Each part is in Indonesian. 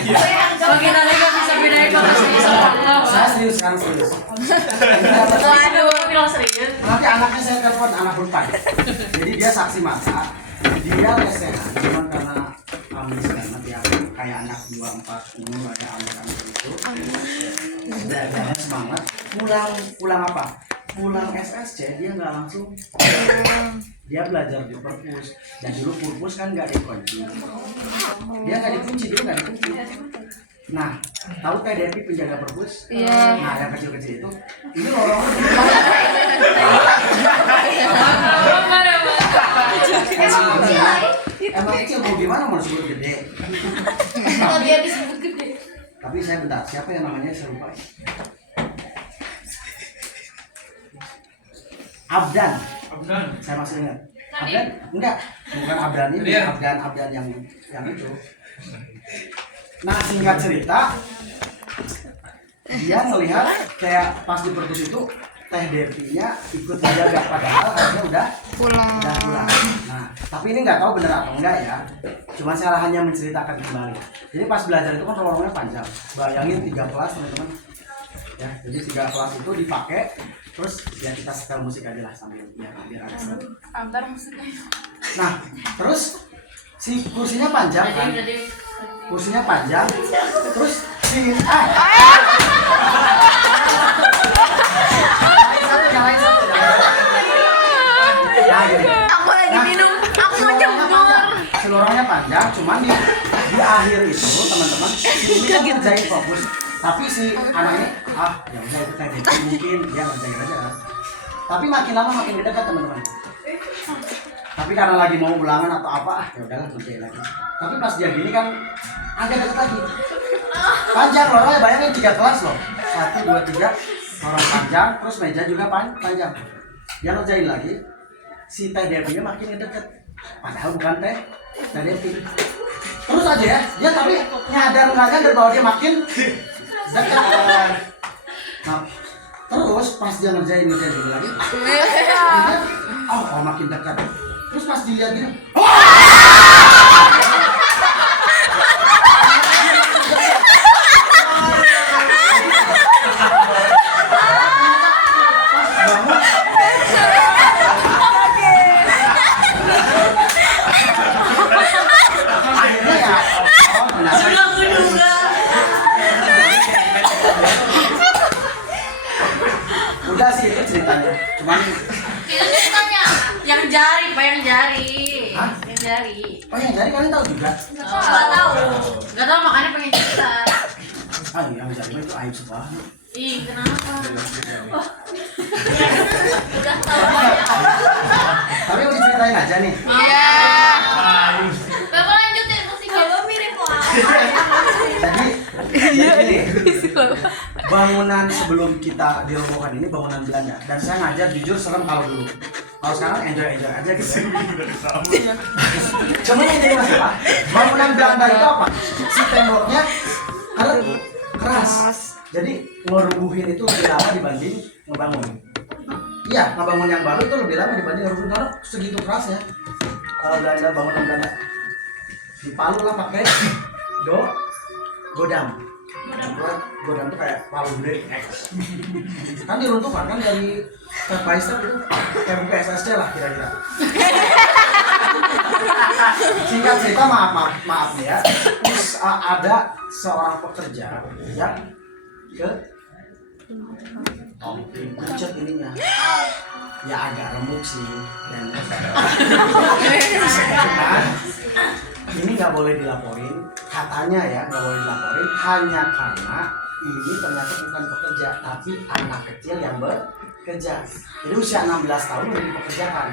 Kita nggak bisa bedain kalau serius sama enggak. Saya serius sekarang serius. Aduh, bilang serius. Nanti anaknya saya telepon anak Unpad. Jadi dia saksi mata. Dia lesehan, cuma karena ambis banget ya. Kayak anak 24 umur ada ambis itu. Dan semangat. Pulang apa? Pulang SSC dia nggak langsung. Dia belajar di perpus. Dan dulu perpus kan nggak dikunci. Dia nggak dikunci, dia nggak dikunci. Nah, tahu teh Devi penjaga perpus? Iya. Nah, yang kecil-kecil itu, ini lorongnya emang kecil mau gimana mau disebut gede? Kalau dia disebut gede. Tapi saya bentar, siapa yang namanya saya lupa? Abdan. Saya masih ingat. Abdan? Enggak, bukan Abdan ini, Abdan yang itu. Nah, singkat cerita, dia melihat kayak pas di perpus itu teh Devinya ikut menjaga padahal harusnya udah pulang. Nah, tapi ini nggak tahu benar atau enggak ya. Cuma saya hanya menceritakan kembali. Jadi pas belajar itu kan lorongnya panjang. Bayangin 3 kelas teman-teman. Ya, jadi 3 kelas itu dipakai. Terus ya kita setel musik aja lah sambil biar ada seru. Antar musiknya. Nah, terus si kursinya panjang kan? Kursinya panjang. Terus si nyalain satu. Nah, gini. Aku lagi minum, aku mau jemur. Seluruhnya panjang, cuman di akhir itu teman-teman ini kan ngerjain fokus. Tapi si anak ini ya udah itu tadi mungkin dia ngerjain aja. Tapi makin lama makin dekat teman-teman. Tapi karena lagi mau ulangan atau apa ya udahlah ngerjain lagi. Tapi pas dia gini kan agak dekat lagi. Panjang lorongnya, bayangin 3 kelas loh. 1, 2, 3 lorong panjang, terus meja juga panjang. Dia ngerjain lagi. Si teh Devinya makin deket. Padahal bukan teh Devi. Terus aja ya, dia tapi nyadar nggak nyadar bahwa dia makin dekat. Nah, terus pas dia ngerjain lagi, dia, makin dekat. Terus pas dilihat gini, udah sih itu ceritanya. Cuman Itu ceritanya yang jari, Pak, yang jari. Hah? Yang jari. oh yang jadi kalian tahu juga. Enggak tahu. Enggak tahu makanya pengen cerita. Yang jadi itu aib sebelah. Ih, kenapa? Oh. Udah tahu ya. Tapi mau diceritain aja nih. Iya. Bapak lanjutin musik. Kalau mirip lah. Jadi gini, bangunan sebelum kita dirobohkan ini bangunan Belanda. Dan saya ngajar jujur serem kalau dulu. Kalau sekarang enjoy aja gitu. Cuma yang jadi masalah, bangunan Belanda itu apa? Si temboknya keras. Jadi ngerubuhin itu lebih lama dibanding ngebangun. Iya, ngebangun yang baru itu lebih lama dibanding ngerubuhin karena segitu kerasnya. Kalau Belanda bangunan Belanda di Palu lah pakai godam. Godam itu kayak palu gede X. Kan diruntuhkan kan dari step by step itu kayak buku SSC lah kira-kira. Singkat cerita maaf nih ya. Terus ada seorang pekerja yang pucat ininya. Ya agak remuk sih dan cuman ini nggak boleh dilaporin, katanya ya nggak boleh dilaporin hanya karena ini ternyata bukan pekerja tapi anak kecil yang bekerja. Jadi usia 16 tahun udah dipekerjakan,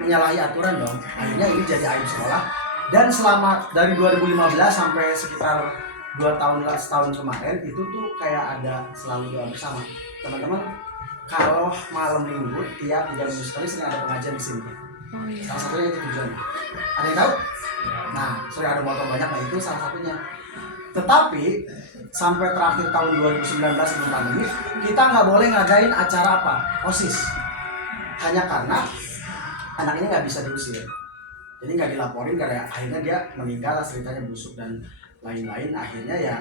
menyalahi aturan dong. Akhirnya ini jadi aib sekolah dan selama dari 2015 sampai sekitar 2 tahun setahun kemarin itu tuh kayak ada selalu doa bersama teman-teman. Kalau malam minggu tiap 3 minggu sekali sering ada pengajian di sini. Salah satunya itu tujuannya. Ada yang tahu? Nah, sering ada motor banyak, nah itu salah satunya. Tetapi sampai terakhir tahun 2019 sebelum pandemi, kita nggak boleh ngadain acara apa, OSIS. Hanya karena anak ini nggak bisa diusir. Jadi nggak dilaporin karena akhirnya dia meninggal, ceritanya busuk dan lain-lain. Akhirnya ya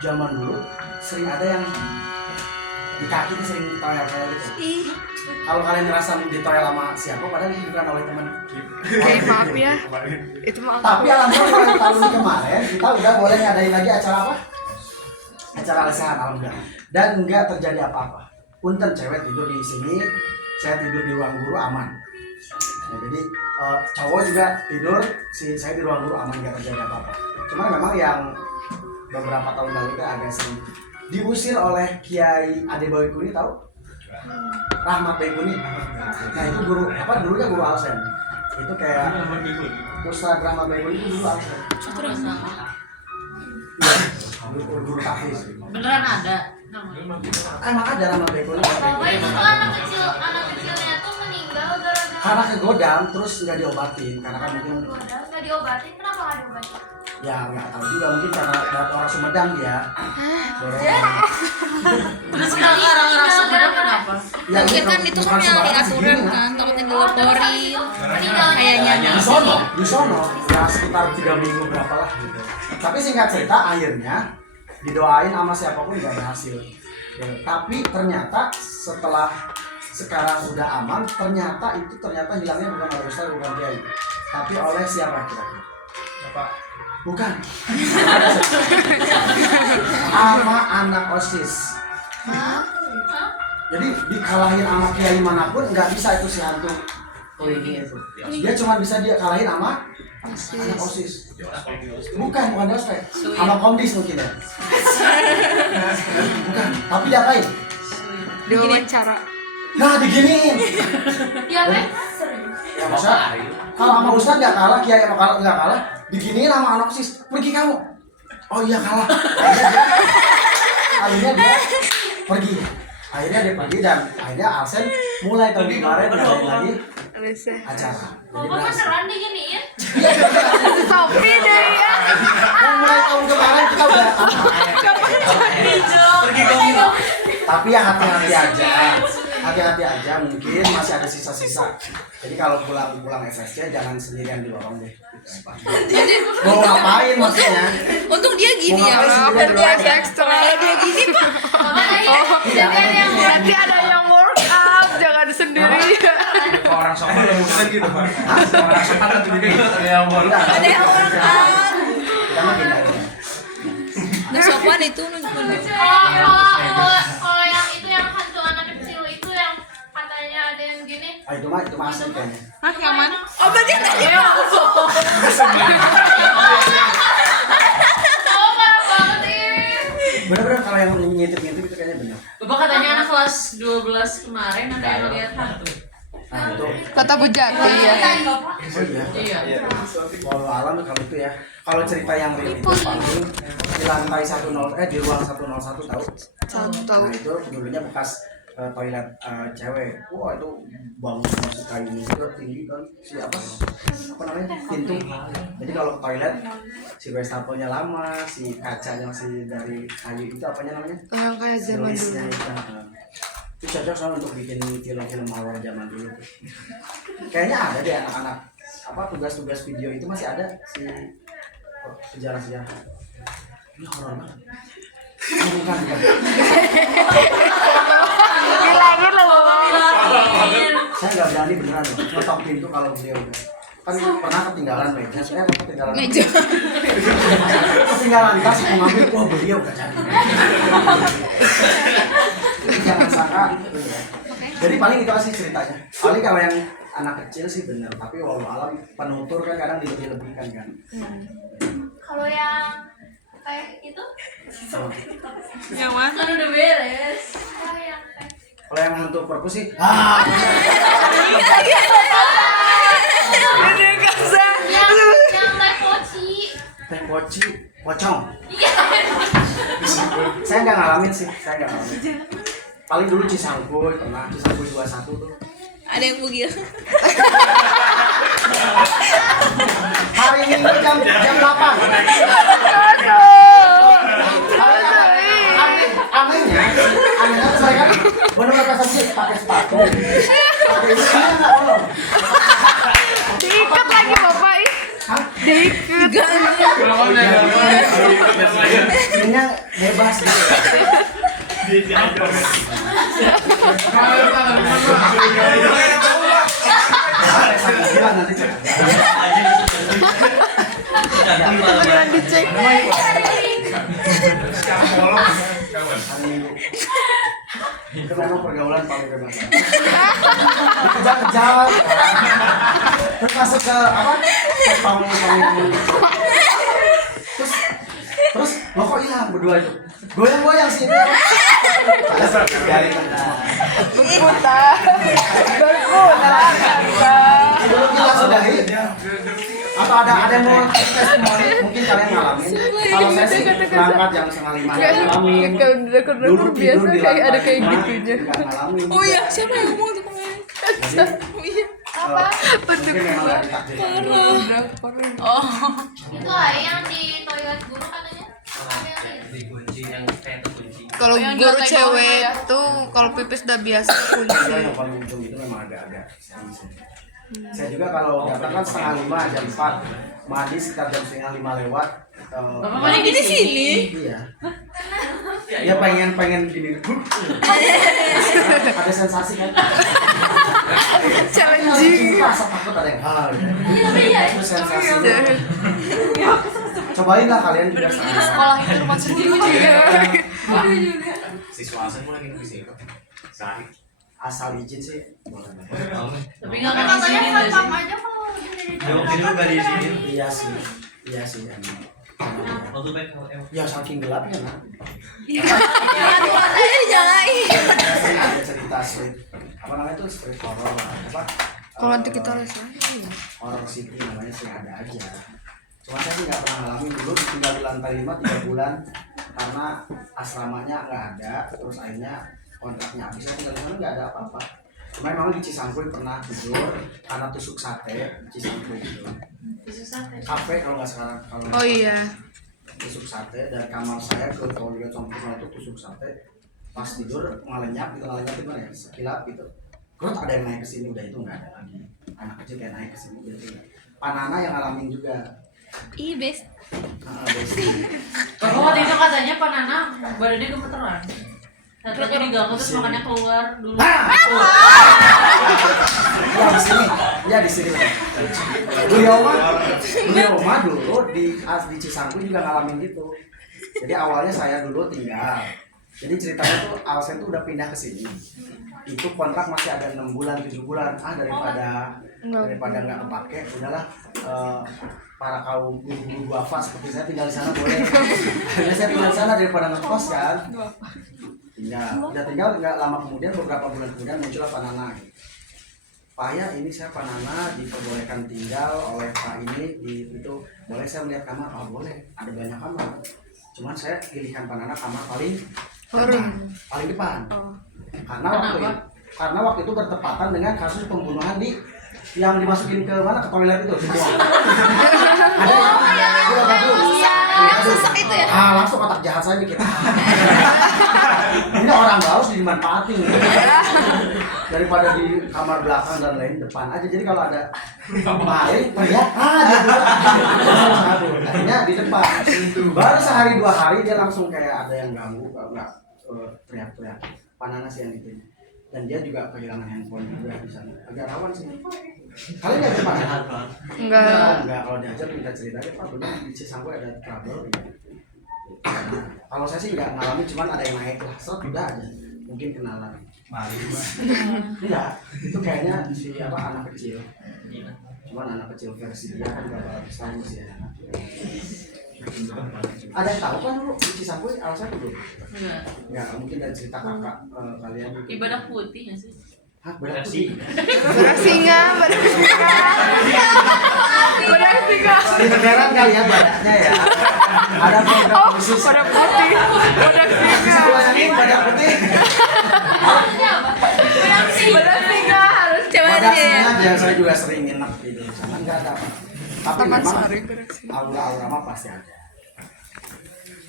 zaman dulu sering ada yang di kaki tuh sering toel-toel gitu. Kalau kalian ngerasa ditoel sama siapa padahal itu bukan oleh teman. Oke, maaf ya. Itu maaf. Tapi alhamdulillah tahun kemarin kita udah boleh ngadain lagi acara apa? Acara lesehan alhamdulillah. Dan enggak terjadi apa-apa. Punten cewek tidur di sini, saya tidur di ruang guru aman. Nah, jadi cowok juga tidur, saya di ruang guru aman, enggak terjadi apa-apa. Cuma memang yang beberapa tahun lalu itu agak sering diusir oleh Kiai Ade Baikuni, tahu? Rahmat Baikuni. Nah itu guru apa? Dulunya guru Alsen. Itu kayak Ustaz Rahmat Baikuni itu dulu Alsen. Iya, guru tahfiz. Beneran ada. Emang ada Rahmat Baikuni. Oh itu tuh anak kecilnya tuh meninggal gara-gara Karena kegodam terus nggak diobatin karena kan mungkin nggak diobatin. Kenapa nggak diobatin? ya nggak tahu juga mungkin karena orang Sumedang dia. Terus orang Sumedang kenapa? Ya, Mungkin kan itu kan yang aturan kan, takutnya dilaporin. Kayaknya di sono ya sekitar 3 minggu berapa lah gitu. Tapi singkat cerita akhirnya didoain sama siapapun nggak berhasil. Ya, tapi ternyata setelah sekarang udah aman, ternyata hilangnya bukan oleh Ustaz, bukan Kiai, tapi oleh siapa kira-kira? Bapak. Bukan. Sama anak OSIS. Jadi dikalahin sama kiai manapun nggak bisa itu si hantu ini itu. Dia cuma bisa dia kalahin sama anak OSIS. Bukan dospek. Sama komdis mungkin ya. Bukan. Tapi diapain? diwawancara. Nah diginiin. Ya kan? Ya masa? Kalau sama Ustaz nggak kalah, kiai sama kalau nggak kalah, diginiin sama anak OSIS. Pergi kamu. Oh iya kalah. Akhirnya dia pergi. Akhirnya dia pergi dan akhirnya Arsen mulai tahun kemarin ngadain lagi acara. Jadi Bapak beneran diginiin? Tapi deh ya. Dan mulai tahun kemarin kita udah Pergi dong. tapi ya hati-hati aja. Hati-hati aja, mungkin masih ada sisa-sisa. Jadi kalau pulang FSC jangan sendirian di lorong deh. Mau ngapain maksudnya? Untung dia gini Mau ya, ngapain sendirian di dia lorong? ekstra. Kalau dia gini Pak. Iya, Berarti ada yang workout, jangan sendiri. Orang sopan ya bukan gitu Pak. Orang sopan kan juga gitu. Ya ampun. Ada yang workout. Kita makin aja. Nah, sopan itu Kalau yang itu yang hantu anak kecil itu yang katanya ada yang gini. Ah itu mah asli kayaknya. Hah, yang mana? Oh, berarti nanya. Oh parah banget ini. Bener-bener kalau yang ngintip-ngintip itu kayaknya bener. Bapak katanya anak kelas 12 kemarin ada yang lihat hantu. Nah itu. Kata Bujati ya. Oh iya. Iya. Walau alam kalau itu ya. Kalau cerita yang real itu paling di lantai 10 di ruang 101 tahu? Tahu. Nah itu dulunya bekas toilet cewek. Wah itu bangun masih kayu itu tinggi kan siapa namanya pintu. Jadi kalau ke toilet si wastafel-nya lama, si kacanya masih dari kayu itu apanya namanya? Yang kayak zaman Gelisnya dulu. itu cocok soal untuk bikin film-film horor zaman dulu. Kayaknya ada deh anak-anak apa tugas-tugas video itu masih ada si sejarah-sejarah. Ini horor banget. Oh, bukan. Bilangin loh Bapak. Saya nggak berani beneran loh ngetok pintu kalau beliau kan pernah ketinggalan meja. Saya ketinggalan Meja. ketinggalan tas mau ngambil, wah beliau nggak jadi. Jangan sangka gitu ya. Jadi paling itu sih ceritanya. Paling kalau yang anak kecil sih benar, tapi walau alam penutur kan kadang dilebih-lebihkan kan. Kalau yang kayak itu Yang mana? kan udah beres. Oh yang kayak Kalau yang hantu perpus sih, yang teh poci. teh poci, pocong. Iya. Saya nggak ngalamin sih, saya nggak ngalamin. Paling dulu Cisangkuy, pernah Cisangkuy 21 tuh. Ada yang bugil. Hari Minggu jam 8. Anehnya saya kan benar-benar pas sih pakai sepatu. Pakai ini nggak bolong. Diikat lagi Bapak ih. Hah? Diikat. Kalau Ininya bebas gitu. Bilang nanti cek. Beneran dicek. Hari Minggu. Itu memang pergaulan paling bebas. Kejar-kejar. Terus masuk ke apa? Ke panggung. Terus lo kok hilang berdua itu? Goyang-goyang sih itu. Berputar. Sebelum kita sudahi, atau ada yang mau testimoni mungkin kalian ngalamin. Kalau saya sih berangkat jam 4:30 ngalamin. Dulu tidur di kayak ada kayak lantai gitunya. nggak ngalamin. Oh iya, siapa yang ngomong tuh kemarin? Oh iya. Apa? Mungkin memang lagi takdir. Oh. Itu yang di toilet guru katanya. Kalau guru cewek tuh kalau pipis udah biasa kunci. Saya yang paling ujung itu memang agak-agak serius. Saya juga kalau datang kan 4:30 jam 4 mandi sekitar jam 4:30 lewat. Mandi di sini. Iya. Ya pengen gini. Ada sensasi kan? Challenging. Rasa takut ada yang hal. Iya. Itu sensasi. Cobain lah kalian juga. Sekolah itu rumah sendiri juga. Siswa asal pun lagi di sini. Sehari. Asal izin sih. Tapi nggak katanya satpam aja kalau di sini. Iya sih. Ya saking gelapnya nah. Nyalain. Ada cerita street apa namanya tuh street horror apa? Kalau nanti kita les Horror city namanya sih ada aja. Cuma saya sih nggak pernah ngalamin dulu tinggal di lantai 5 3 bulan karena asramanya nggak ada terus akhirnya kontraknya habis saya tinggal di sana nggak ada apa-apa. Cuma emang di Cisangkuy pernah tidur karena tusuk sate di Cisangkuy gitu. Kafe kalau nggak sekarang kalau Oh iya. tusuk sate dari kamar saya ke toilet samping itu tusuk sate pas tidur ngalenyap itu gimana ya sekilap gitu. Terus ada yang naik ke sini udah itu nggak ada lagi anak kecil kayak naik ke sini gitu. Panana yang ngalamin juga. Ih, best. Kalau waktu itu katanya Pak Nana badannya gemeteran. Nah, terus jadi ganggu terus makannya keluar dulu. Ya di sini. Beliau mah dulu di Cisangkuy juga ngalamin gitu. Jadi awalnya saya dulu tinggal. Jadi ceritanya tuh Alsen tuh udah pindah ke sini. Itu kontrak masih ada 6 bulan 7 bulan. Daripada nggak kepake, udahlah para kaum guru duafa seperti saya tinggal di sana boleh. Akhirnya saya tinggal di sana daripada ngekos kan. Udah tinggal nggak lama kemudian beberapa bulan kemudian muncul Pak Nana. Pak ya ini saya Pak Nana diperbolehkan tinggal oleh Pak ini itu boleh saya melihat kamar? Oh boleh, ada banyak kamar. Cuman saya pilihan Pak Nana kamar paling depan. Karena waktu itu bertepatan dengan kasus pembunuhan yang dimasukin ke mana ke toilet itu semua. Yang sesak itu ya. Langsung otak jahat saya mikir. Ini orang Laos dimanfaatin. Daripada di kamar belakang dan lain depan aja. Jadi kalau ada maling, teriak, akhirnya di depan. Baru sehari 2 hari dia langsung kayak ada yang ganggu, teriak-teriak. Panana sih yang itu. Dan dia juga kehilangan handphone juga di sana. Agak rawan sih. Kalian nggak ada Pak? Enggak. Kalau diajar minta cerita aja Pak. Dulu di Cisangkuy ada trouble. Ya. Kalau saya sih nggak ngalamin, cuman ada yang naik lah. Udah aja. Mungkin kenalan. Iya. Itu kayaknya si anak kecil. Cuman anak kecil versi dia kan berapa tahun sih ya. Ada yang tahu kan dulu di Cisangkuy alasan dulu? Enggak, mungkin dari cerita kakak kalian. Ibadah putih nggak sih? Hah, berat sih. Berak singa. Di negara kali ya badaknya ya. Ada program khusus. Pada putih. Berak Bisa bayangin badak putih. Berak singa harus coba Badak aja ya. singa saya juga sering nginep gitu. Sama enggak ada apa. Tapi Taman memang Sari, berak singa. aura-aura mah pasti ada.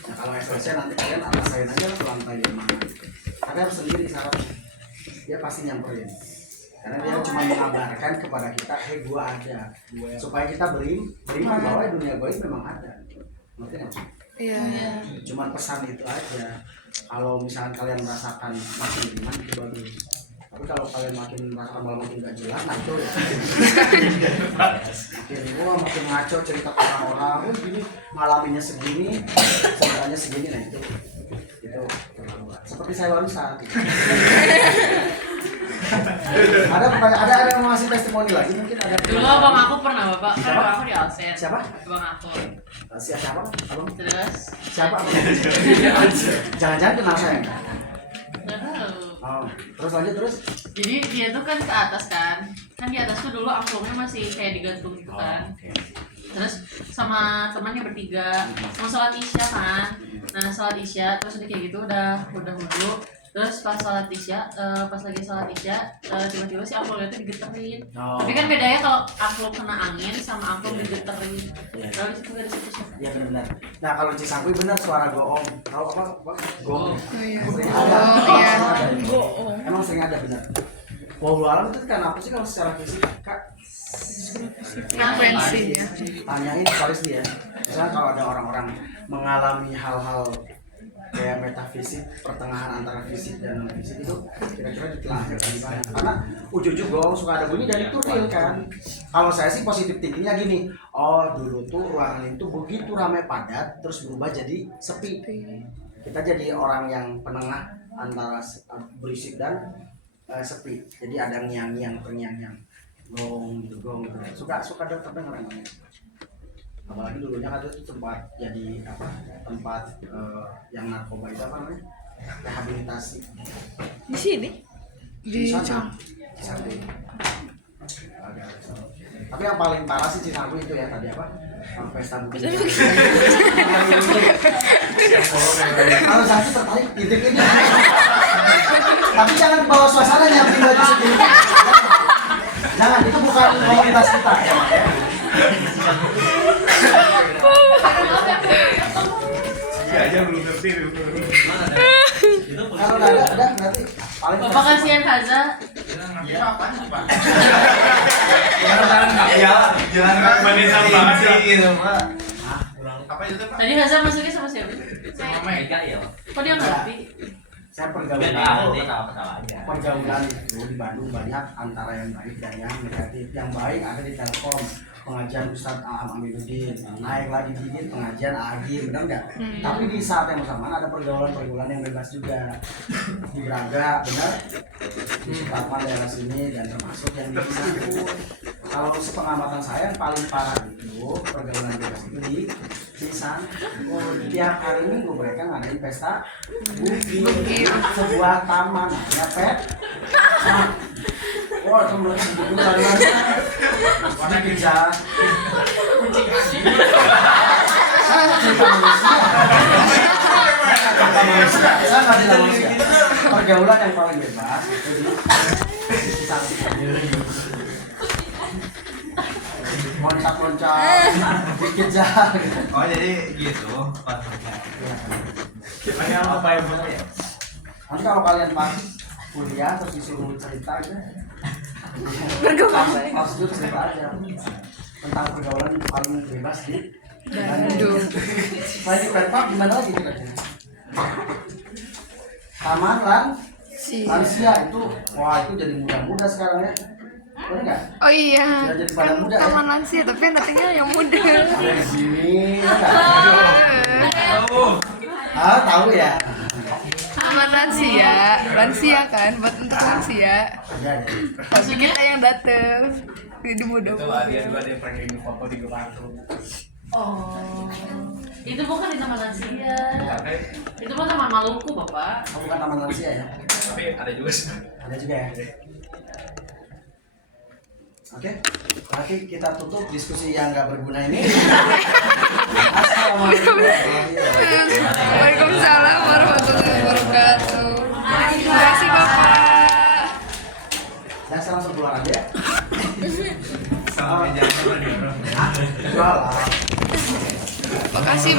Nah, kalau SLC nanti kalian rasain aja ke lantai 5. Ada sendiri syaratnya. Dia pasti nyamperin. Karena dia cuma mengabarkan kepada kita, gua ada. Supaya kita beriman bahwa dunia gaib memang ada. Ngerti nggak? Iya. Cuman pesan itu aja. Kalau misalnya kalian merasakan makin ringan itu bagus. Tapi kalau kalian makin merasakan malah makin gak jelas, nah itu ya. makin ngaco cerita ke orang-orang, gini ngalaminnya segini, sebenarnya segini, nah itu terlalu. Seperti saya barusan. ada yang mau ngasih testimoni lagi mungkin ada. Dulu abang aku pernah bapak, kan abang aku di Alsen. Siapa? Abang aku. Siapa? Abang? Terus Siapa? Jangan-jangan kenal saya. nggak tahu. Oh, terus lanjut terus. Jadi dia tuh kan ke atas kan di atas tuh dulu amplopnya masih kayak digantung gitu kan. Terus sama temannya bertiga, sama sholat isya kan. Nah sholat isya terus udah kayak gitu udah wudu. Terus pas sholat isya, pas lagi sholat isya, tiba-tiba si amplopnya itu digeterin. Tapi kan bedanya kalau amplop kena angin sama amplop digeterin. Lalu di situ gak ada siapa. Iya benar. Nah kalau Cisangkuy benar suara goong. Tahu apa? Goong. Iya. Sering ada. Iya. Goong. Emang sering ada benar. Wallahu alam itu kan apa sih kalau secara fisik kak? Frekuensinya. Tanyain Faris dia. Misalnya kalau ada orang-orang mengalami hal-hal kayak metafisik, pertengahan antara fisik dan non fisik itu kira-kira ditelahnya gimana? Karena ujung-ujung goong suka ada bunyi dan itu real kan. Kalau saya sih positif tingginya gini, oh dulu tuh ruangan itu begitu ramai padat terus berubah jadi sepi. Kita jadi orang yang penengah antara berisik dan sepi. Jadi ada ngiang-ngiang, terngiang-ngiang, gong gitu. Suka terdengar namanya. Apalagi dulunya kan itu tempat jadi apa? Tempat yang narkoba itu apa namanya? Rehabilitasi. Di sini? Di sana. Cisangkuy. Tapi yang paling parah sih Cisangkuy itu ya tadi apa? Pesta bukit. Kalau saya tertarik titik ini. Tapi jangan bawa suasananya pribadi sendiri. Jangan, itu bukan komunitas kita ya. Iya aja belum ngerti. Kalau nggak ada berarti paling. Bapak kasihan Haza. Jangan wanita banget sih gitu, Pak. Apa itu, Pak? Tadi Haza masuknya sama siapa? Sama Mega ya. Kok dia ngerti? Saya pergaulan itu di Bandung banyak antara yang baik dan yang negatif. Yang baik ada di Telkom, pengajian Ustadz Aham Aminuddin, naik lagi dikit pengajian Agim, benar nggak? Tapi di saat yang bersamaan ada pergaulan yang bebas juga di Braga, benar? Di Suparman daerah sini dan termasuk yang di Cisangkuy. Kalau sepengamatan saya yang paling parah itu pergaulan bebas itu di Cisangkuy. Tiap hari Minggu mereka ngadain pesta bukit, sebuah taman, ya pet. Wah, itu mulai sebelum warna kejar. Saya cerita manusia. Saya nggak di manusia. Pergaulan yang paling bebas itu di Cisangkuy. Loncat-loncat, dikejar. Oh jadi gitu. Kayak apa ya benar ya? Nanti kalau kalian pas kuliah terus disuruh cerita aja. Pergaulan. Maksudnya cerita aja tentang pergaulan paling bebas di Bandung. Selain di Petpak gimana lagi kira-kira? Taman lansia itu, wah itu jadi muda-muda sekarang ya. Bener nggak? Oh iya. Sudah jadi pada muda ya? Taman lansia tapi yang datangnya yang muda. Ada di sini, ya nggak? Tahu ya. Taman lansia kan buat untuk lansia. Ya. Tapi kita yang dateng jadi muda. Itu ada juga ada yang pengen foto di Gelantung. Oh, itu bukan di Taman Lansia. Itu mah Taman Maluku, Bapak. Bukan taman lansia ya? Tapi ada juga sih. Ada juga ya. Oke, berarti kita tutup diskusi yang nggak berguna ini. Assalamualaikum. Waalaikumsalam warahmatullahi wabarakatuh. Terima kasih Bapak. Dan saya langsung keluar aja. Sama meja apa nih, Bro? Jualan. Makasih.